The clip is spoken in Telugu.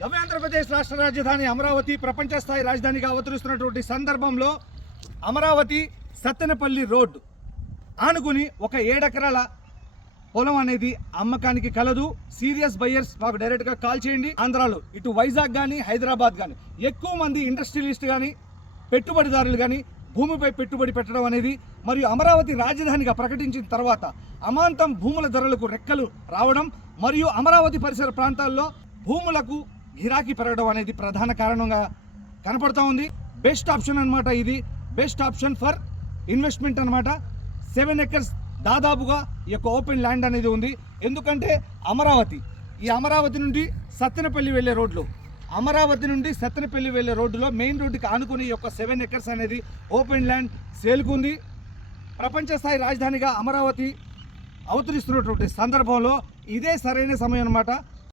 నవ్య ఆంధ్రప్రదేశ్ రాష్ట్ర రాజధాని అమరావతి ప్రపంచ స్థాయి రాజధానిగా అవతరిస్తున్నటువంటి సందర్భంలో అమరావతి సత్తెనపల్లి రోడ్డు ఆనుకుని ఒక ఏడెకరాల పొలం అనేది అమ్మకానికి కలదు. సీరియస్ బయ్యర్స్ మాకు డైరెక్ట్గా కాల్ చేయండి. ఆంధ్రాలో ఇటు వైజాగ్ కానీ హైదరాబాద్ కానీ ఎక్కువ మంది ఇండస్ట్రియలిస్ట్ కానీ పెట్టుబడిదారులు కానీ భూమిపై పెట్టుబడి పెట్టడం అనేది మరియు అమరావతి రాజధానిగా ప్రకటించిన తర్వాత అమాంతం భూముల ధరలకు రెక్కలు రావడం మరియు అమరావతి పరిసర ప్రాంతాల్లో భూములకు గిరాకీ పెరగడం అనేది ప్రధాన కారణంగా కనపడతా ఉంది. బెస్ట్ ఆప్షన్ అన్నమాట ఇది. బెస్ట్ ఆప్షన్ ఫర్ ఇన్వెస్ట్మెంట్ అన్నమాట. సెవెన్ ఎకర్స్ దాదాపుగా ఈ యొక్క ఓపెన్ ల్యాండ్ అనేది ఉంది. ఎందుకంటే అమరావతి ఈ అమరావతి నుండి సత్తెనపల్లి వెళ్ళే రోడ్లు అమరావతి నుండి సత్తెనపల్లి వెళ్ళే రోడ్డులో మెయిన్ రోడ్డుకి ఆనుకుని ఈ యొక్క సెవెన్ ఎకర్స్ అనేది ఓపెన్ ల్యాండ్ సేల్కుంది ప్రపంచ స్థాయి రాజధానిగా అమరావతి అవతరిస్తున్నటువంటి సందర్భంలో ఇదే సరైన సమయం అనమాట